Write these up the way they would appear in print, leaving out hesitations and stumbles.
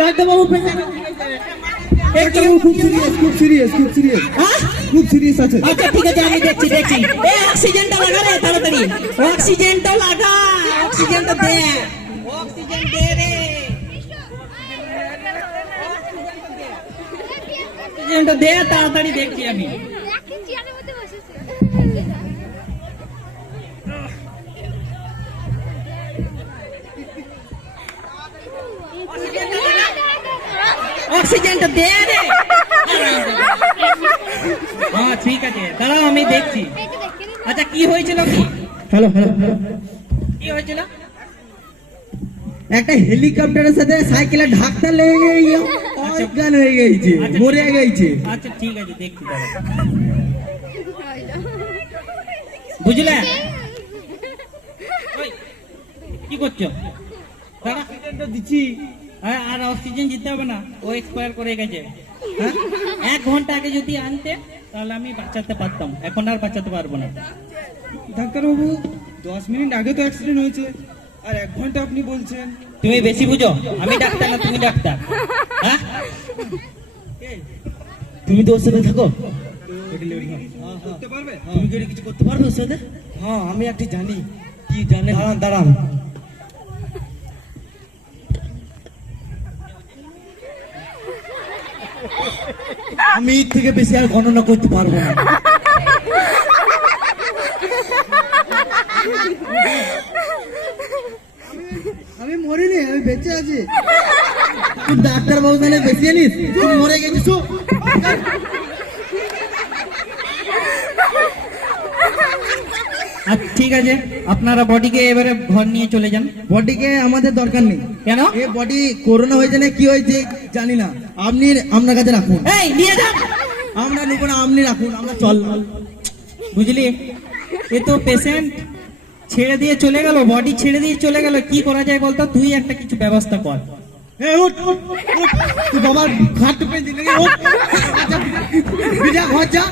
ডাক্তারবাবু পেশেন্ট খুব সিরিয়াস আছে। আচ্ছা ঠিক আছে, আমি দেখছি। এই অক্সিজেনটা লাগা রে, তাড়াতাড়ি অক্সিজেনটা লাগা, অক্সিজেনটা দে, অক্সিজেন দে রে, অক্সিজেনটা দে তাড়াতাড়ি, দেখছি আমি। অক্সিজেনটা দে রে। হ্যাঁ ঠিক আছে, দাঁড়াও আমি দেখছি। আচ্ছা কি হয়েছিল? কি হ্যালো কি হয়েছিল? একটা হেলিকপ্টারের সাথে সাইকেলের ধাক্কা লেগে গিয়ে অজ্ঞান হয়ে গেছে, মরে গেছে। আচ্ছা ঠিক আছে, দেখছি দাঁড়াও। বুঝলে ওই, কি করছো? দাঁড়া, অক্সিজেনটা দিচ্ছি। আর অক্সিজেন দিতে হবে না, ও এক্সপায়ার করে গেছে। হ্যাঁ, 1 ঘন্টা আগে যদি আনতে তাহলে আমি বাঁচাতে পারতাম, এখন আর বাঁচাতে পারবো না। ডাক্তারবাবু 10 মিনিট আগে তো অ্যাক্সিডেন্ট হয়েছে, আর 1 ঘন্টা আপনি বলছেন। তুমি বেশি বুঝো, আমি ডাক্তার না তুমি ডাক্তার। হ্যাঁ, তুমি তো ওর সাথে থাকো, করতে পারবে? তুমি কি কিছু করতে পারবে ওর সাথে? হ্যাঁ, আমি একটি জানি। কি জানে? দাঁড়ান। আমি এর থেকে বেশি আর গণনা করতে পারবো না। আমি মরিনি, আমি বেঁচে আছি। তুই ডাক্তার বাবু জানে বেশি জানিস, তুই মরে গেছিস। আচ্ছা ঠিক আছে, আপনারা বডিকে এবারে ঘর নিয়ে চলে যান। বডিকে আমাদের দরকার নেই। কেন? এই বডি করোনা হয়েছে না কি হয়েছে জানি না, আপনি আপনার কাছে রাখুন। এই নিয়ে যান। আমরা নেব না, আপনি রাখুন, আমরা চল। বুঝলি, এ তো পেশেন্ট ছেড়ে দিয়ে চলে গেল, বডি ছেড়ে দিয়ে চলে গেল, কি করা যায় বলতো? তুই একটা কিছু ব্যবস্থা কর। তুই বাবার ঘাট পেয়ে দিলে, ঘর যা।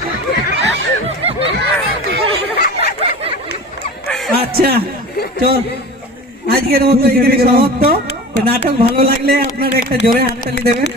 আচ্ছা চল, আজকের মতো এখানে সমাপ্ত। নাটক ভালো লাগলে আপনারা একটা জোরে হাততালি দেবেন।